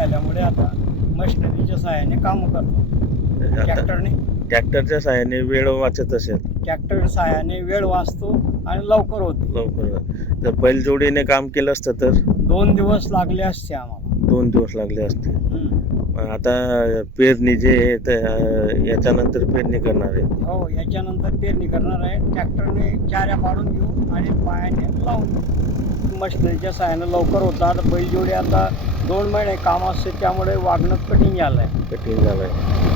आल्यामुळे आता मशिनरीच्या सहाय्याने कामं करतो. आता ट्रॅक्टरच्या सहाय्याने वेळ वाचत असेल. ट्रॅक्टर सहाय्याने वेळ वाचतो आणि लवकर होते. लवकर जर बैलजोडीने काम केलं असतं तर 2 दिवस लागले असते आम्हाला. 2 दिवस लागले असते. हम्म. पण आता पेरणी जे आहे याच्यानंतर पेरणी करणार आहे. हो, याच्यानंतर पेरणी करणार आहे. ट्रॅक्टरने चाऱ्या पाडून घेऊ आणि पायाने लावून देऊ. मशिनरीच्या सहाय्याने लवकर होतं. आता बैलजोडी आता 2 महिने काम असते त्यामुळे वागणं कठीण झालं आहे. कठीण झालंय.